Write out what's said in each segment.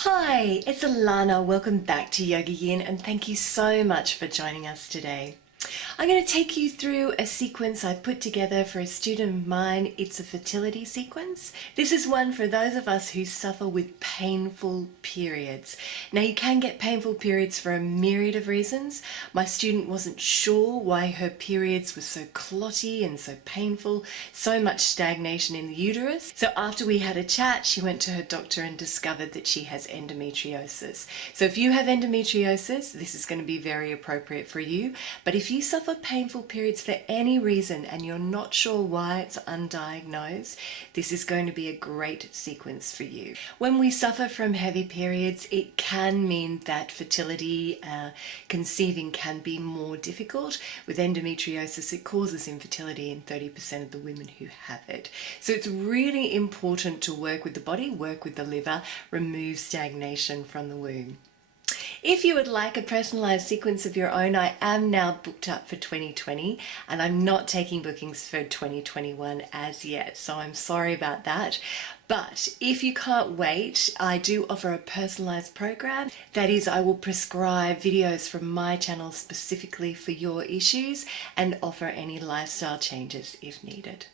Hi, it's Allannah. Welcome back to YogaYin and thank you so much for joining us today. I'm going to take you through a sequence I put together for a student of mine. It's a fertility sequence. This is one for those of us who suffer with painful periods. Now you can get painful periods for a myriad of reasons. My student wasn't sure why her periods were so clotty and so painful, so much stagnation in the uterus. So after we had a chat, she went to her doctor and discovered that she has endometriosis. So if you have endometriosis, this is going to be very appropriate for you. But if you suffer painful periods for any reason and you're not sure why it's undiagnosed, this is going to be a great sequence for you. When we suffer from heavy periods, it can mean that fertility, conceiving can be more difficult. With endometriosis, it causes infertility in 30% of the women who have it. So it's really important to work with the body, work with the liver, remove stagnation from the womb. If you would like a personalised sequence of your own, I am now booked up for 2020 and I'm not taking bookings for 2021 as yet, so I'm sorry about that. But if you can't wait, I do offer a personalised program. That is, I will prescribe videos from my channel specifically for your issues and offer any lifestyle changes if needed.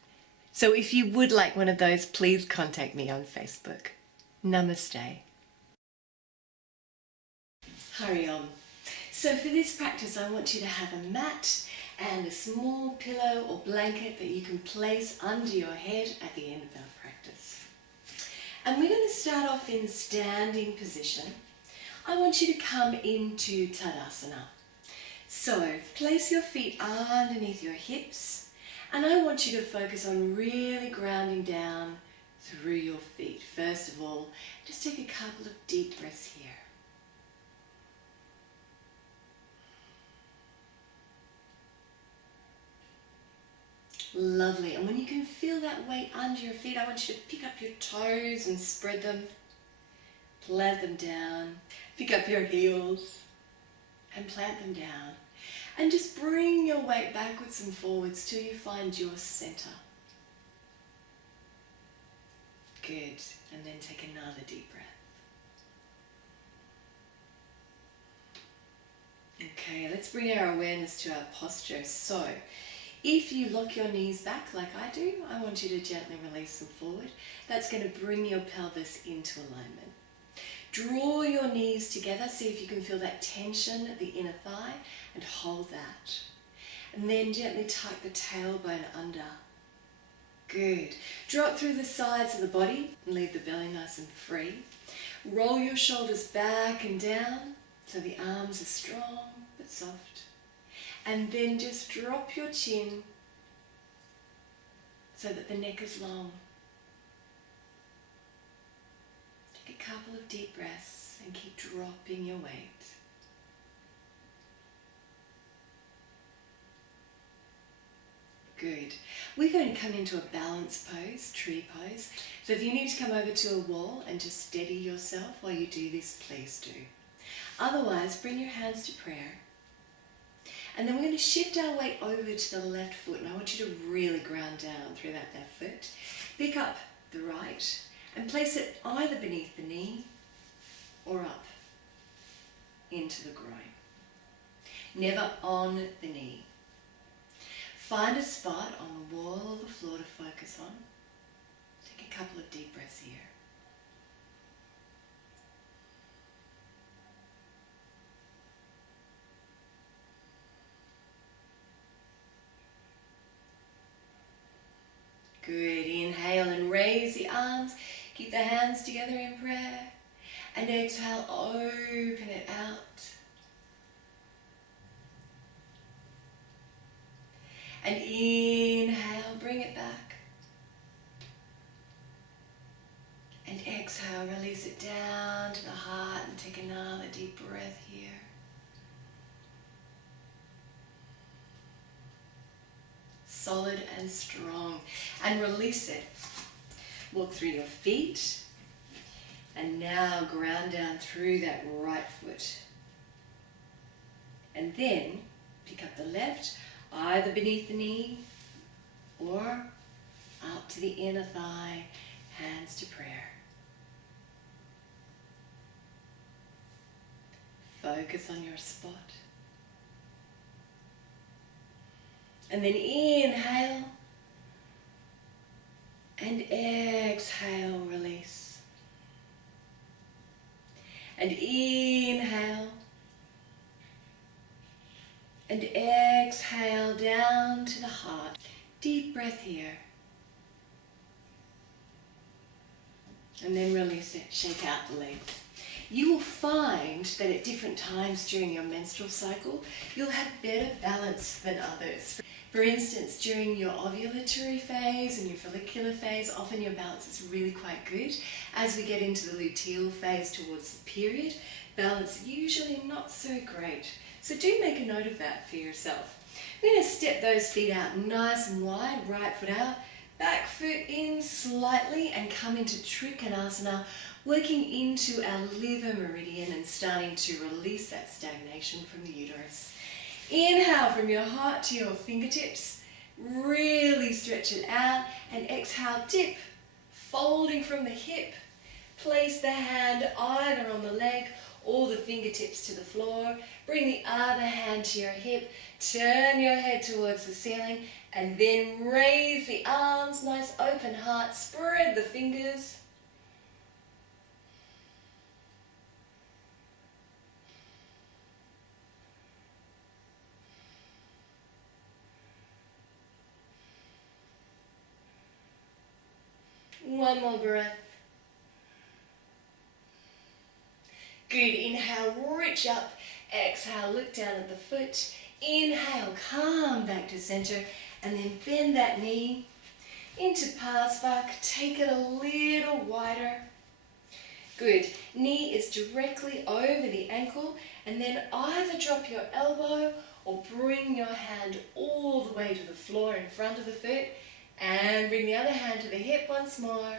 So if you would like one of those, please contact me on Facebook. Namaste. Hari Om. So for this practice, I want you to have a mat and a small pillow or blanket that you can place under your head at the end of our practice. And we're going to start off in standing position. I want you to come into Tadasana. So place your feet underneath your hips, and I want you to focus on really grounding down through your feet. First of all, just take a couple of deep breaths here. Lovely. And when you can feel that weight under your feet, I want you to pick up your toes and spread them, plant them down, pick up your heels and plant them down. And just bring your weight backwards and forwards till you find your center. Good. And then take another deep breath. Okay, let's bring our awareness to our posture. So, if you lock your knees back like I do, I want you to gently release them forward. That's going to bring your pelvis into alignment. Draw your knees together, see if you can feel that tension at the inner thigh and hold that. And then gently tuck the tailbone under. Good. Drop through the sides of the body and leave the belly nice and free. Roll your shoulders back and down so the arms are strong but soft. And then just drop your chin so that the neck is long. Take a couple of deep breaths and keep dropping your weight. Good. We're going to come into a balance pose, tree pose. So if you need to come over to a wall and just steady yourself while you do this, please do. Otherwise, bring your hands to prayer. And then we're going to shift our weight over to the left foot, and I want you to really ground down through that left foot. Pick up the right and place it either beneath the knee or up into the groin. Never on the knee. Find a spot on the wall or the floor to focus on. Take a couple of deep breaths here. Good. Inhale and raise the arms. Keep the hands together in prayer. And exhale, open it out. And inhale, bring it back. And exhale, release it down to the heart and take another deep breath here. Solid and strong, and release it. Walk through your feet and now ground down through that right foot, and then pick up the left either beneath the knee or out to the inner thigh, hands to prayer. focus on your spot. And then inhale and exhale, release. And inhale and exhale down to the heart. Deep breath here. And then release it, shake out the legs. You will find that at different times during your menstrual cycle, you'll have better balance than others. For instance, during your ovulatory phase and your follicular phase, often your balance is really quite good. As we get into the luteal phase towards the period, balance usually not so great. So do make a note of that for yourself. We're going to step those feet out nice and wide, right foot out, back foot in slightly and come into Trikonasana, working into our liver meridian and starting to release that stagnation from the uterus. Inhale from your heart to your fingertips, really stretch it out, and exhale, dip, folding from the hip. Place the hand either on the leg or the fingertips to the floor. Bring the other hand to your hip, turn your head towards the ceiling, and then raise the arms, nice open heart, spread the fingers. One more breath. Good, inhale, reach up. Exhale, look down at the foot. Inhale, come back to center, and then bend that knee into Parsvak. Take it a little wider. Good, knee is directly over the ankle, and then either drop your elbow or bring your hand all the way to the floor in front of the foot, and bring the other hand to the hip once more.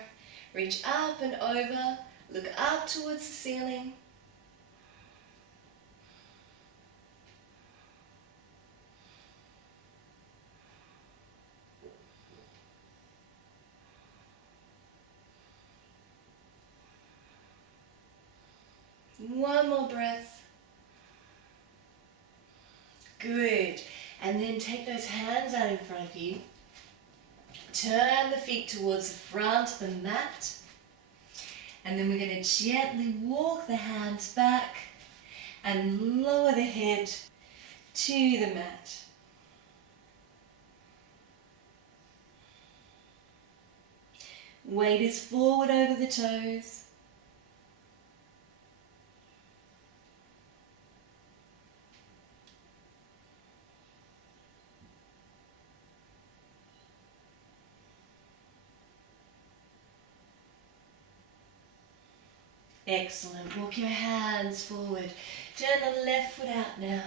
Reach up and over, look up towards the ceiling. One more breath. Good. And then take those hands out in front of you. Turn the feet towards the front of the mat. And then we're going to gently walk the hands back and lower the head to the mat. Weight is forward over the toes. Excellent. Walk your hands forward. Turn the left foot out now.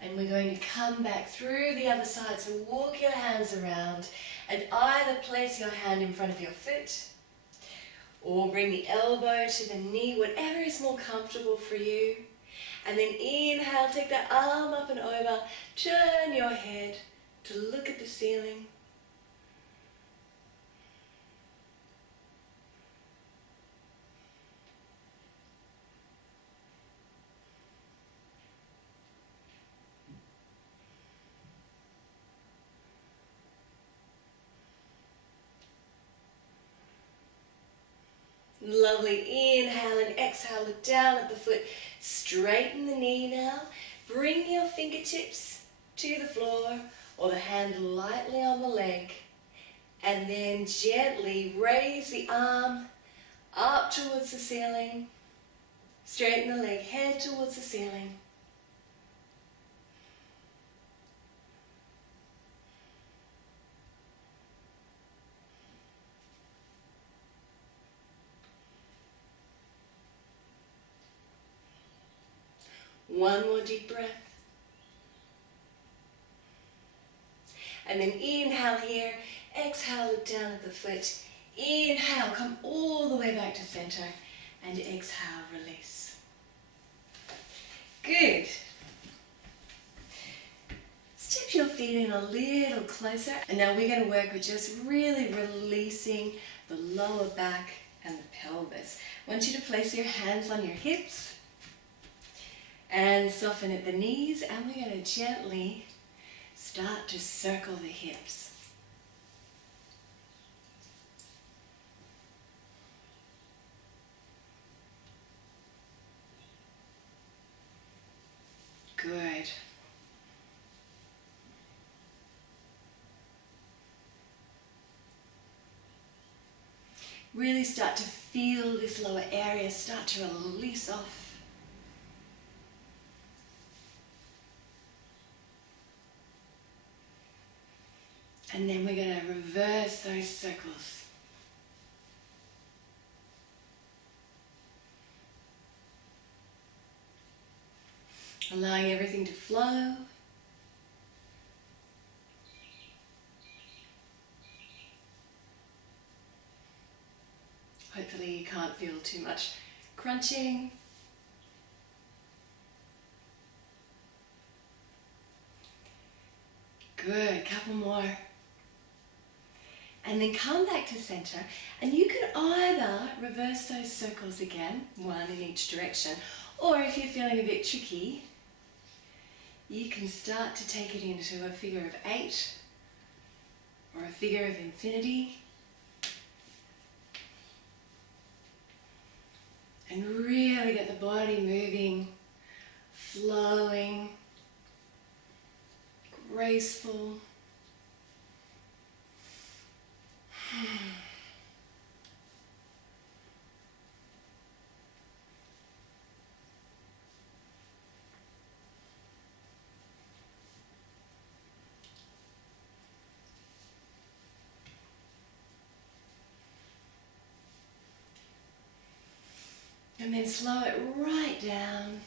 And we're going to come back through the other side. So walk your hands around and either place your hand in front of your foot or bring the elbow to the knee, whatever is more comfortable for you. And then inhale, take the arm up and over. Turn your head to look at the ceiling. Lovely. Inhale and exhale. Look down at the foot. Straighten the knee now. Bring your fingertips to the floor or the hand lightly on the leg. And then gently raise the arm up towards the ceiling. Straighten the leg, head towards the ceiling. One more deep breath. And then inhale here, exhale, look down at the foot. Inhale, come all the way back to center, and exhale, release. Good. Step your feet in a little closer, and now we're going to work with just really releasing the lower back and the pelvis. I want you to place your hands on your hips. And soften at the knees, and we're going to gently start to circle the hips. Good. Really start to feel this lower area start to release off. And then we're going to reverse those circles. Allowing everything to flow. Hopefully you can't feel too much crunching. Good, couple more. And then come back to center, and you can either reverse those circles again, one in each direction, or if you're feeling a bit tricky, you can start to take it into a figure of 8 or a figure of infinity. And really get the body moving, flowing, graceful. And then slow it right down.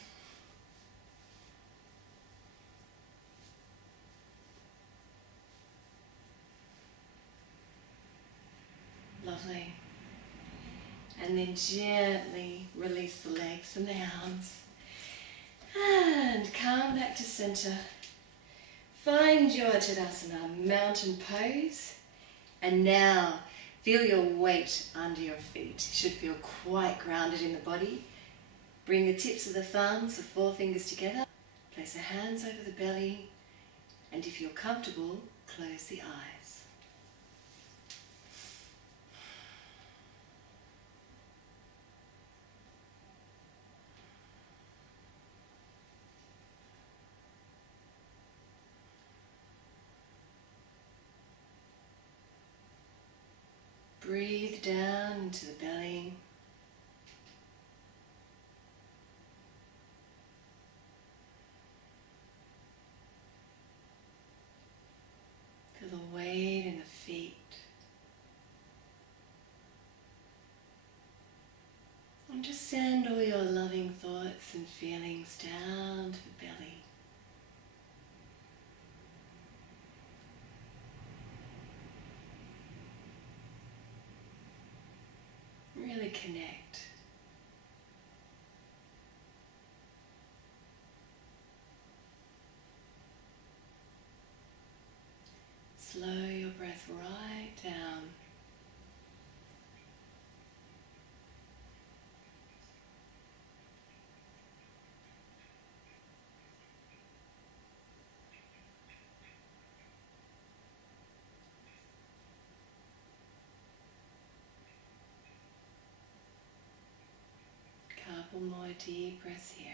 Lovely. And then gently release the legs and the arms. And come back to center. Find your Tadasana, mountain pose. And now feel your weight under your feet. You should feel quite grounded in the body. Bring the tips of the thumbs, the forefingers together. Place the hands over the belly. And if you're comfortable, close the eyes. Breathe down into the belly. Feel the weight in the feet. And just send all your loving thoughts and feelings down to the belly. Really connect. Slow your breath right down. Couple more deep breaths here.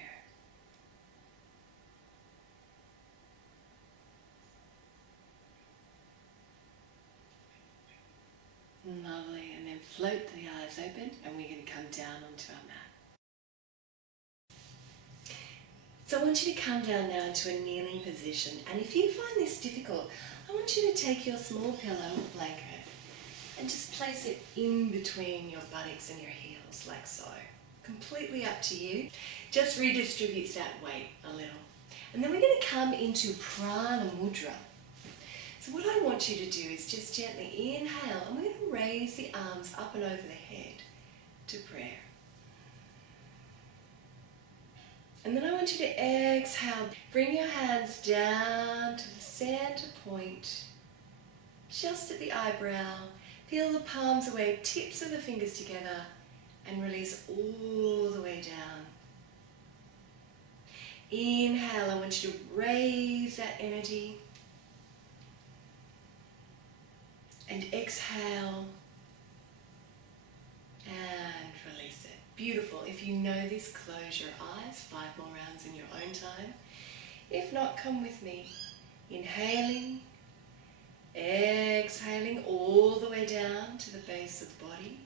Lovely, and then float the eyes open, and we're going to come down onto our mat. So I want you to come down now into a kneeling position, and if you find this difficult, I want you to take your small pillow or blanket and just place it in between your buttocks and your heels, like so. Completely up to you. Just redistributes that weight a little. And then we're going to come into prana mudra. So what I want you to do is just gently inhale, and we're going to raise the arms up and over the head to prayer. And then I want you to exhale. Bring your hands down to the center point, just at the eyebrow. Peel the palms away, tips of the fingers together, and release all the way down. Inhale, I want you to raise that energy. And exhale. And release it. Beautiful. If you know this, close your eyes. 5 more rounds in your own time. If not, come with me. Inhaling. Exhaling all the way down to the base of the body.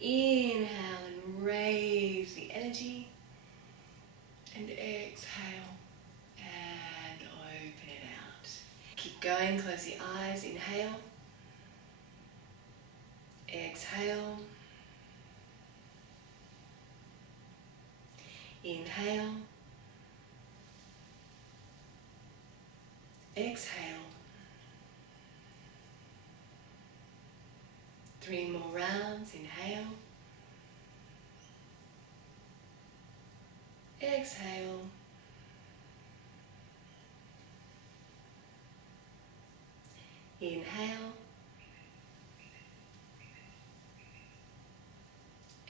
Inhale and raise the energy. And exhale and open it out. Keep going, close the eyes. Inhale. Exhale. Inhale. Exhale. 3 more rounds. Inhale. Exhale. Inhale.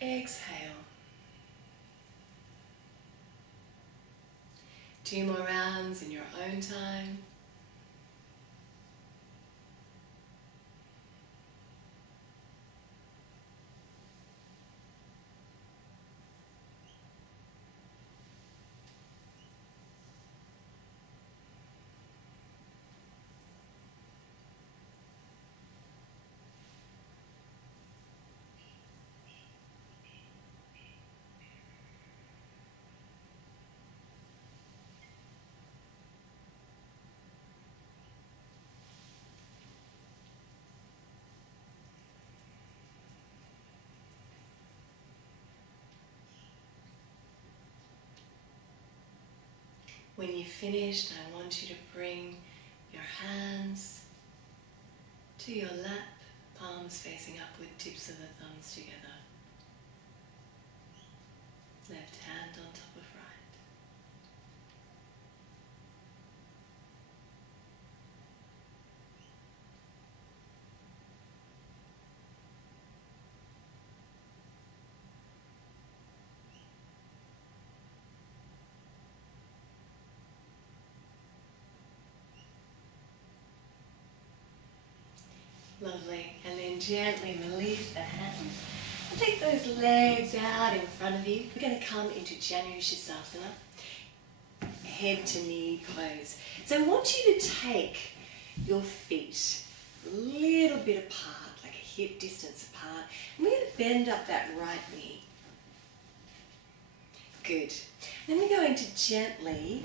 Exhale. 2 more rounds in your own time. When you've finished, I want you to bring your hands to your lap, palms facing upward, tips of the thumbs together. Left hand on top of right. Lovely. And then gently release the hands. And take those legs out in front of you. We're going to come into Janushirasana, head to knee pose. So I want you to take your feet a little bit apart, like a hip distance apart. And we're going to bend up that right knee. Good. Then we're going to gently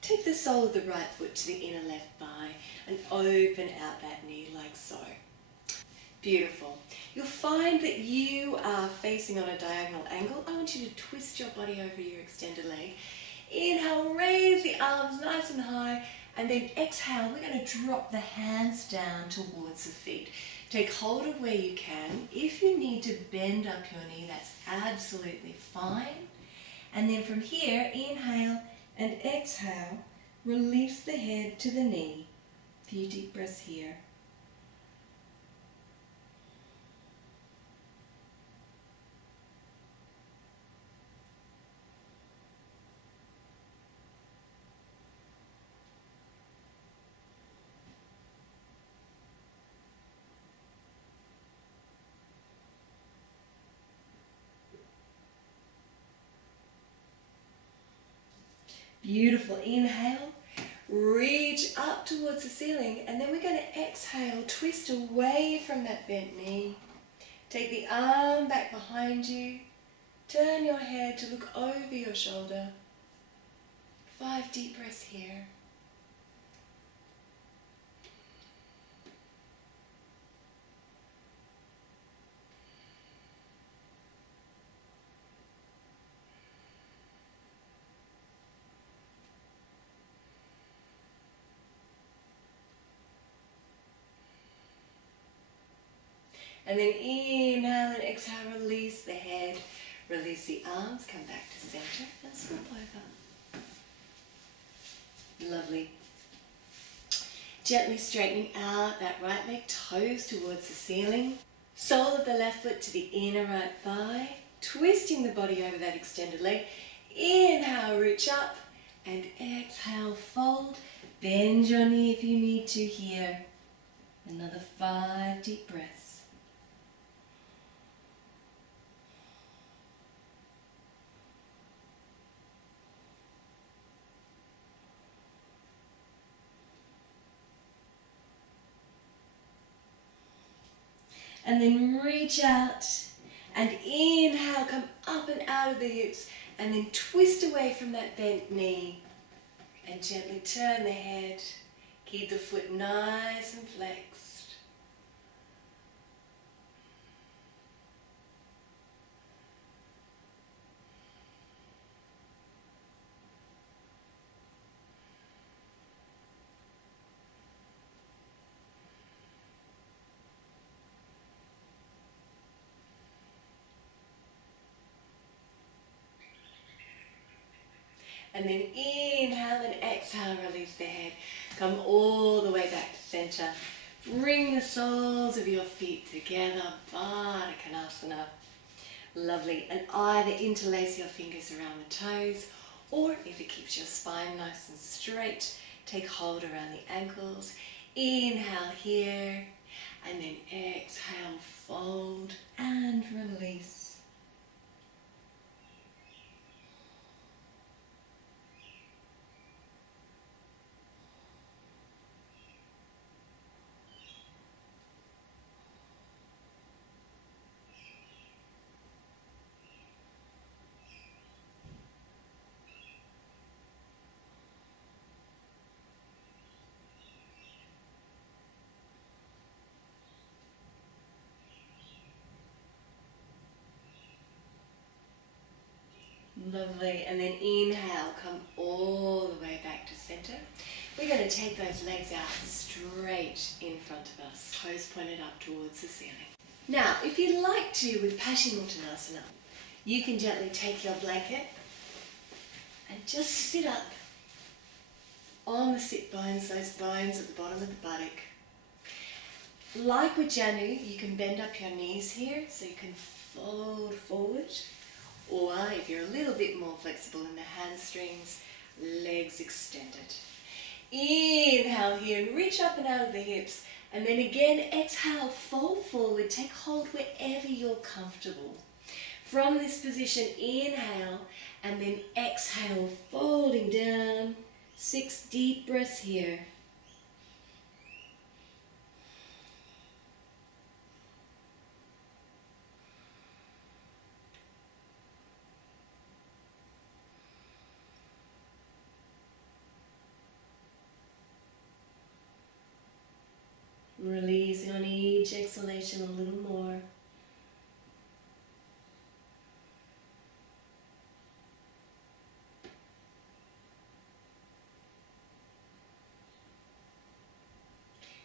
take the sole of the right foot to the inner left thigh and open out that knee like so. Beautiful. You'll find that you are facing on a diagonal angle. I want you to twist your body over your extended leg. Inhale, raise the arms nice and high, and then exhale, we're going to drop the hands down towards the feet. Take hold of where you can. If you need to bend up your knee, that's absolutely fine. And then from here, inhale and exhale, release the head to the knee. A few deep breaths here. Beautiful. Inhale, reach up towards the ceiling, and then we're going to exhale, twist away from that bent knee. Take the arm back behind you. Turn your head to look over your shoulder. 5 deep breaths here. And then inhale and exhale, release the head, release the arms, come back to center and swap over. Lovely. Gently straightening out that right leg, toes towards the ceiling. Sole of the left foot to the inner right thigh, twisting the body over that extended leg. Inhale, reach up, and exhale, fold. Bend your knee if you need to here. Another 5 deep breaths. And then reach out and inhale, come up and out of the hips, and then twist away from that bent knee and gently turn the head. Keep the foot nice and flexed. And then inhale and exhale, release the head. Come all the way back to center. Bring the soles of your feet together, Baddha Konasana. Lovely. And either interlace your fingers around the toes, or if it keeps your spine nice and straight, take hold around the ankles. Inhale here, and then exhale, fold and release. Lovely, and then inhale, come all the way back to center. We're going to take those legs out straight in front of us, toes pointed up towards the ceiling. Now, if you'd like to, with Paschimottanasana, you can gently take your blanket and just sit up on the sit bones, those bones at the bottom of the buttock. Like with Janu, you can bend up your knees here so you can fold forward. Or if you're a little bit more flexible in the hamstrings, legs extended. Inhale here and reach up and out of the hips. And then again, exhale, fold forward, take hold wherever you're comfortable. From this position, inhale and then exhale, folding down. 6 deep breaths here. Releasing on each exhalation a little more.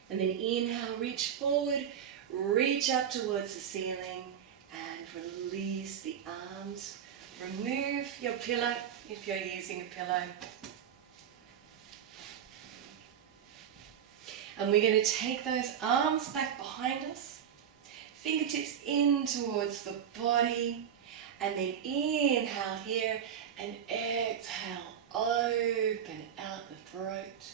And then inhale, reach forward, reach up towards the ceiling and release the arms. Remove your pillow if you're using a pillow. And we're going to take those arms back behind us, fingertips in towards the body, and then inhale here and exhale, open out the throat.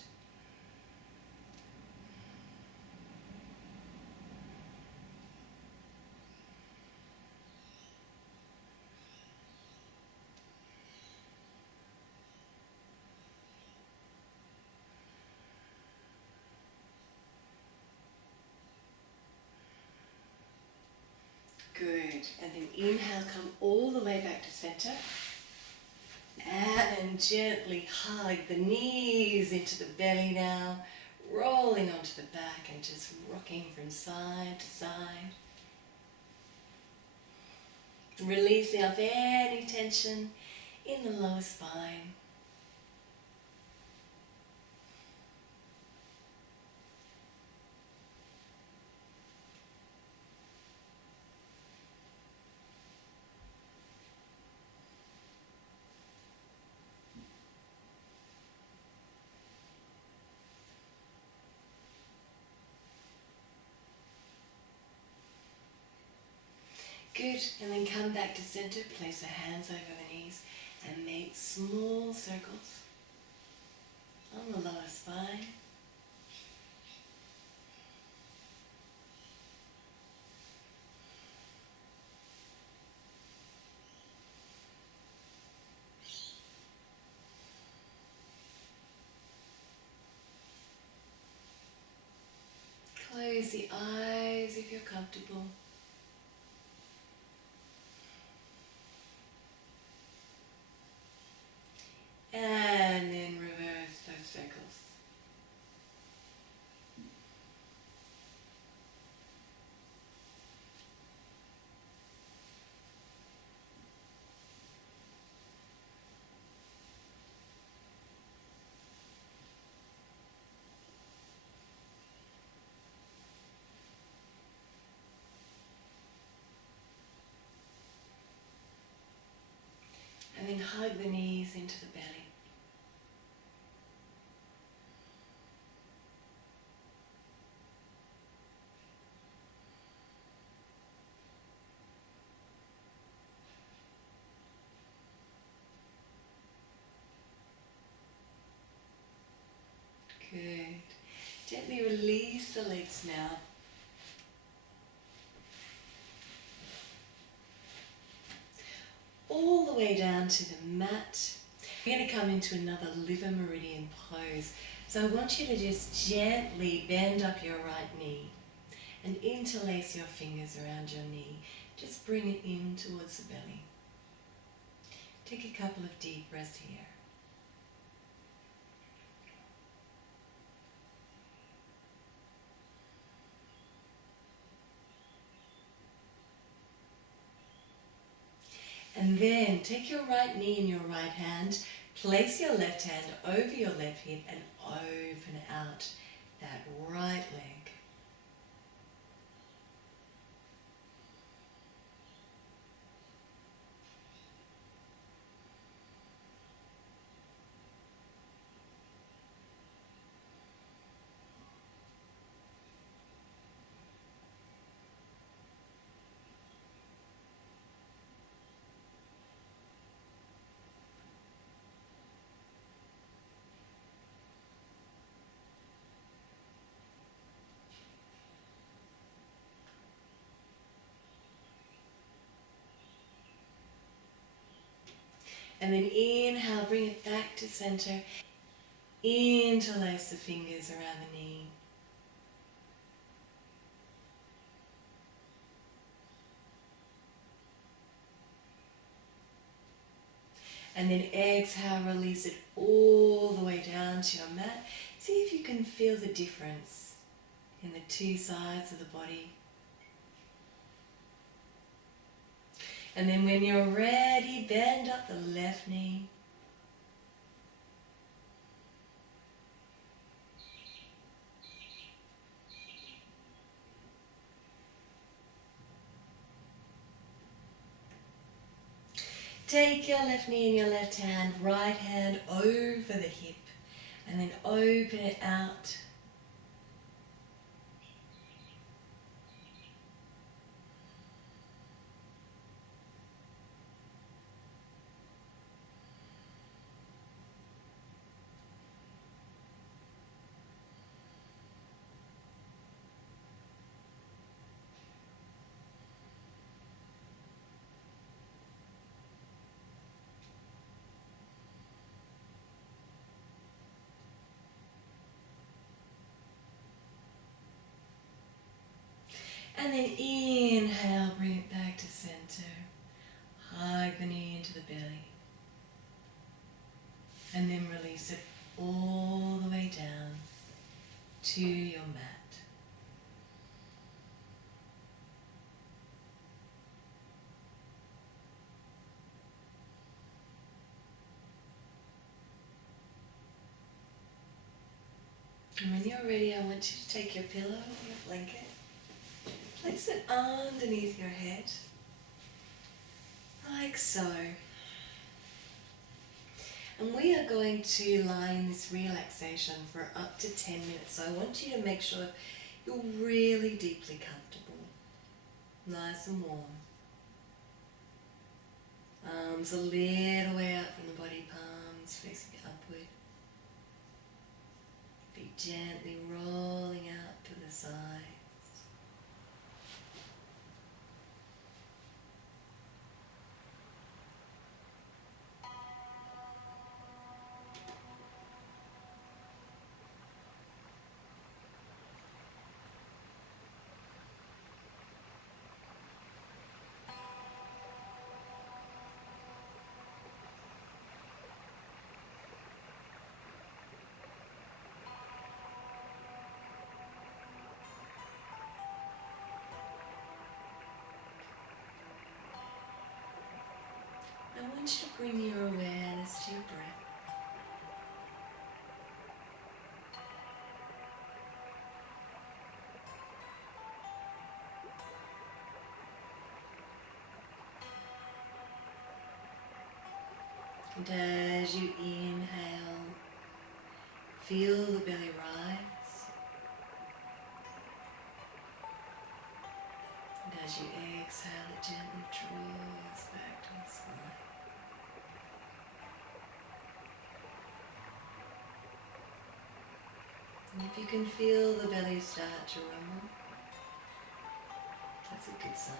Good, and then inhale, come all the way back to center. And gently hug the knees into the belly now, rolling onto the back and just rocking from side to side. Releasing off any tension in the lower spine. Good, and then come back to center, place the hands over the knees And make small circles on the lower spine. Close the eyes if you're comfortable. And then reverse those circles. And then hug the knees into the belly. Good. Gently release the legs now. All the way down to the mat. We're going to come into another liver meridian pose. So I want you to just gently bend up your right knee and interlace your fingers around your knee. Just bring it in towards the belly. Take a couple of deep breaths here. And then take your right knee in your right hand, place your left hand over your left hip and open out that right leg. And then inhale, bring it back to center. Interlace the fingers around the knee. And then exhale, release it all the way down to your mat. See if you can feel the difference in the two sides of the body. And then when you're ready, bend up the left knee. Take your left knee in your left hand, right hand over the hip, and then open it out. And then inhale, bring it back to center. Hug the knee into the belly. And then release it all the way down to your mat. And when you're ready, I want you to take your pillow, your blanket, place it underneath your head, like so. And we are going to lie in this relaxation for up to 10 minutes. So I want you to make sure you're really deeply comfortable, nice and warm. Palms a little way up from the body, palms facing upward. Feet gently rolling out to the sides. I want you to bring your awareness to your breath. And as you inhale, feel the belly rise. And as you exhale, it gently draws back to the spine. And if you can feel the belly start to rumble, that's a good sign.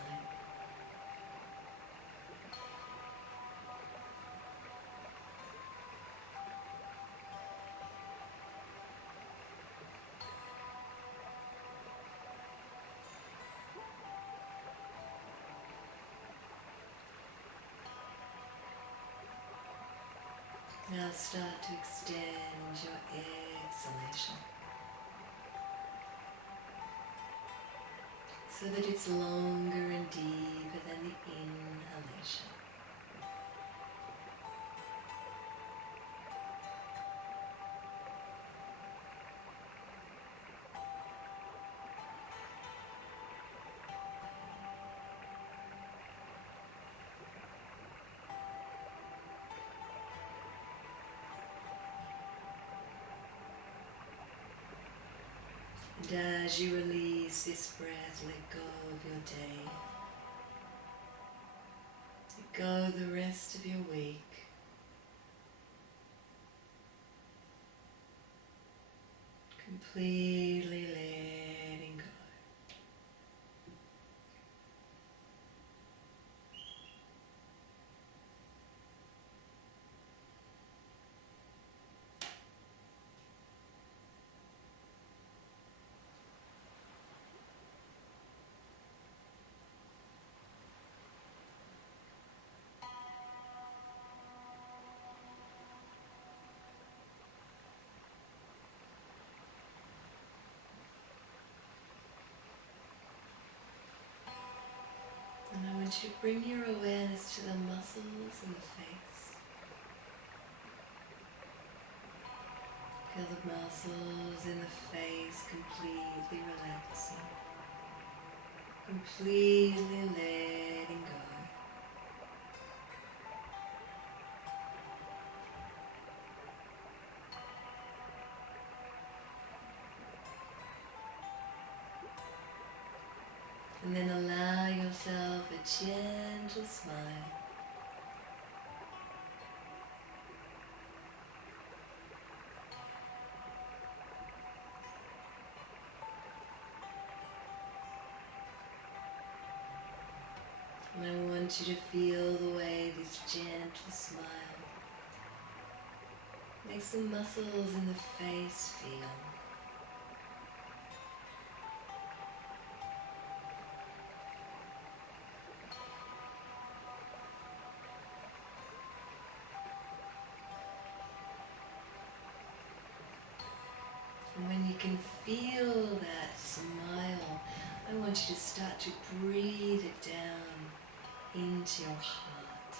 Now start to extend your exhalation so that it's longer and deeper than the inhalation. And as you release this breath, let go of your day. Let go of the rest of your week. Completely letting go. And I want you to bring your awareness to the muscles in the face. Feel the muscles in the face completely relaxing, completely letting go. And then allow yourself a gentle smile. And I want you to feel the way this gentle smile makes the muscles in the face feel. And when you can feel that smile, I want you to start to breathe it down into your heart.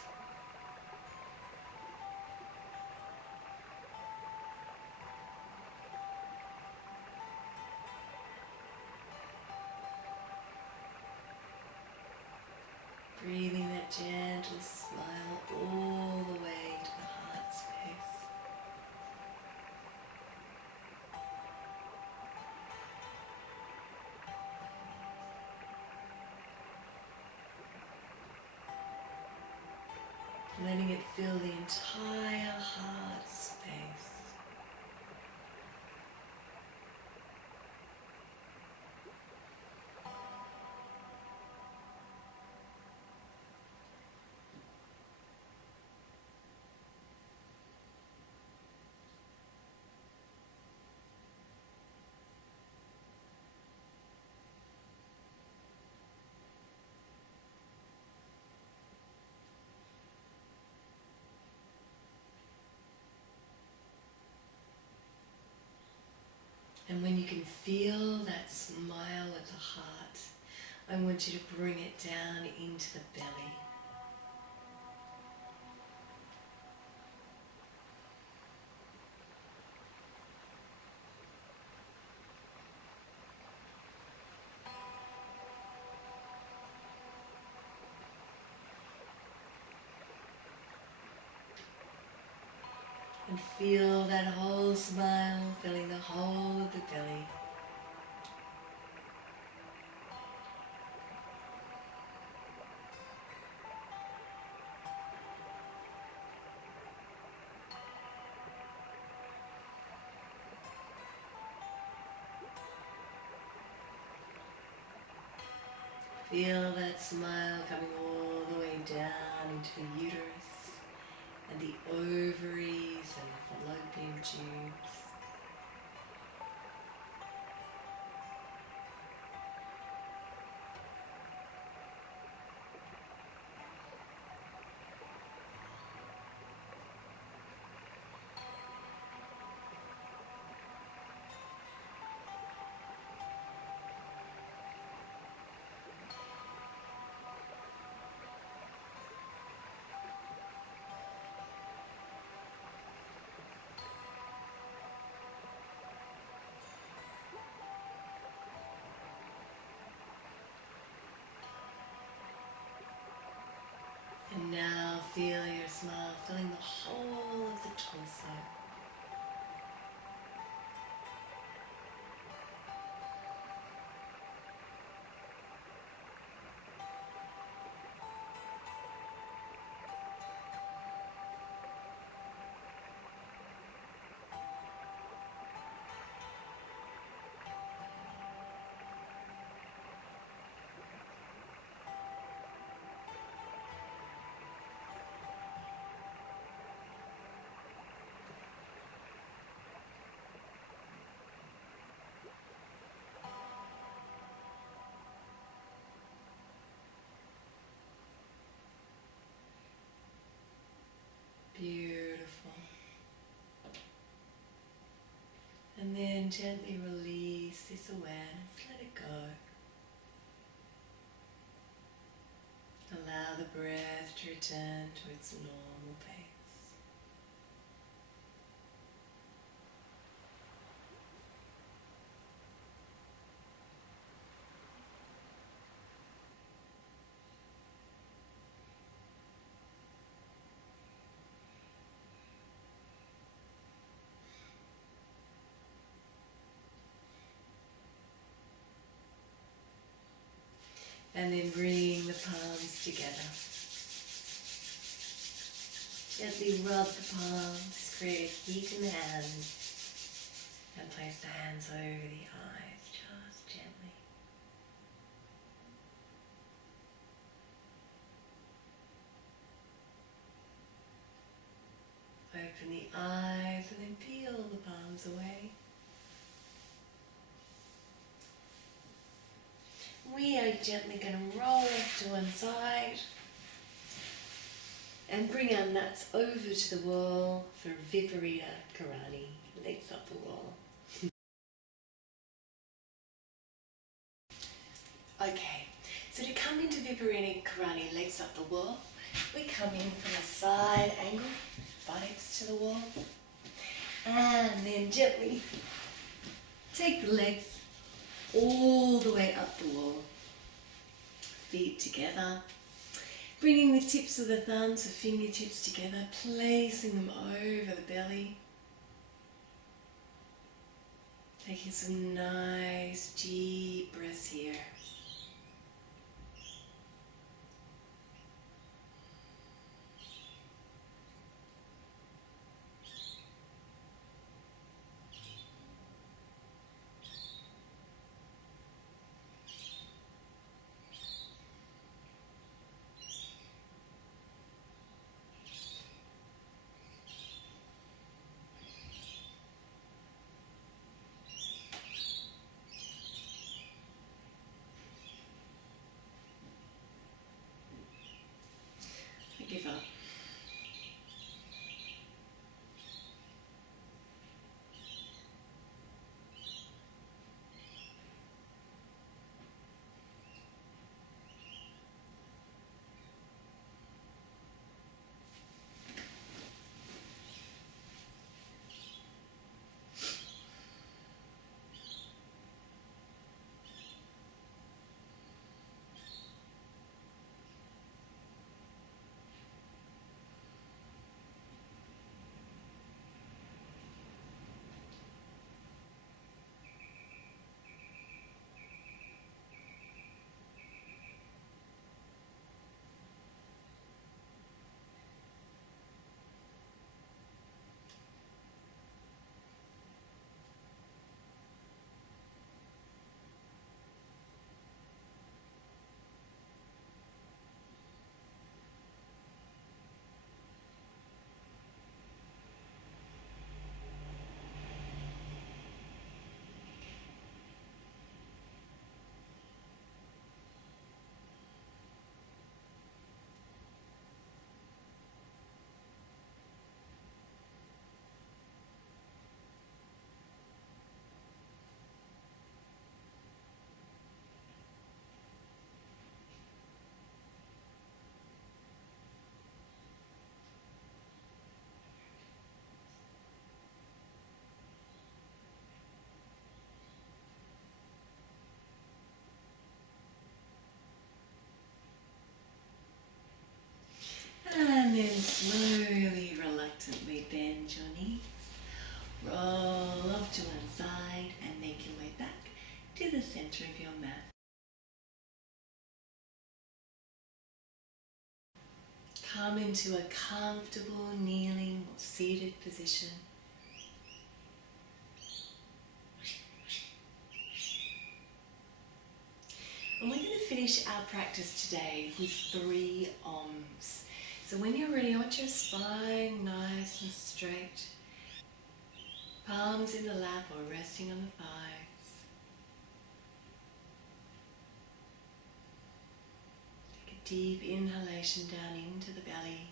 Breathing that gentle smile all the way to the heart space. letting it fill the entire heart space. And when you can feel that smile at the heart, I want you to bring it down into the belly. And feel that whole smile filling the whole of the belly. Feel that smile coming all the way down into the uterus and the ovaries and the fallopian tubes. And now feel your smile filling the whole of the torso. Beautiful. And then gently release this awareness, let it go. Allow the breath to return to its normal pace. And then bring the palms together. Gently rub the palms, create heat in the hands, and place the hands over the eyes, just gently. Open the eyes and then peel the palms away. We are gently going to roll off to one side and bring our nuts over to the wall for Viparita Karani, legs up the wall. Okay, so to come into Viparita Karani, legs up the wall, we come in from a side angle, buttocks to the wall, and then gently take the legs all the way up the wall, feet together, bringing the tips of the thumbs, the fingertips together, placing them over the belly, taking some nice deep breaths here. bend your knees, roll off to one side and make your way back to the center of your mat. Come into a comfortable kneeling or seated position. And we're going to finish our practice today with 3 OMs. So when you're ready, I want your spine nice and straight. Palms in the lap or resting on the thighs. Take a deep inhalation down into the belly.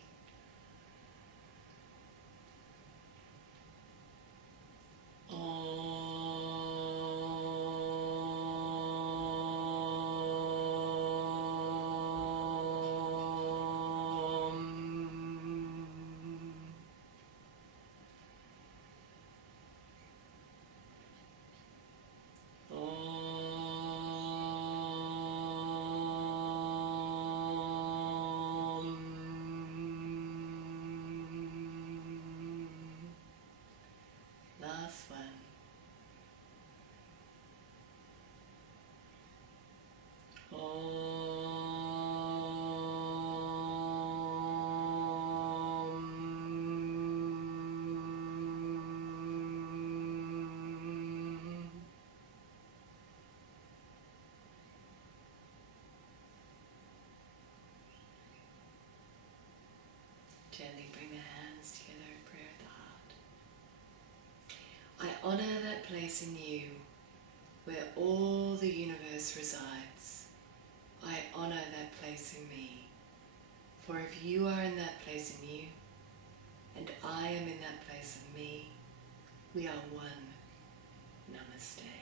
Last one. Gently bring the hands together in prayer at the heart. I honor that place in you where all the universe resides. I honor that place in me. For if you are in that place in you, and I am in that place in me, we are one. Namaste.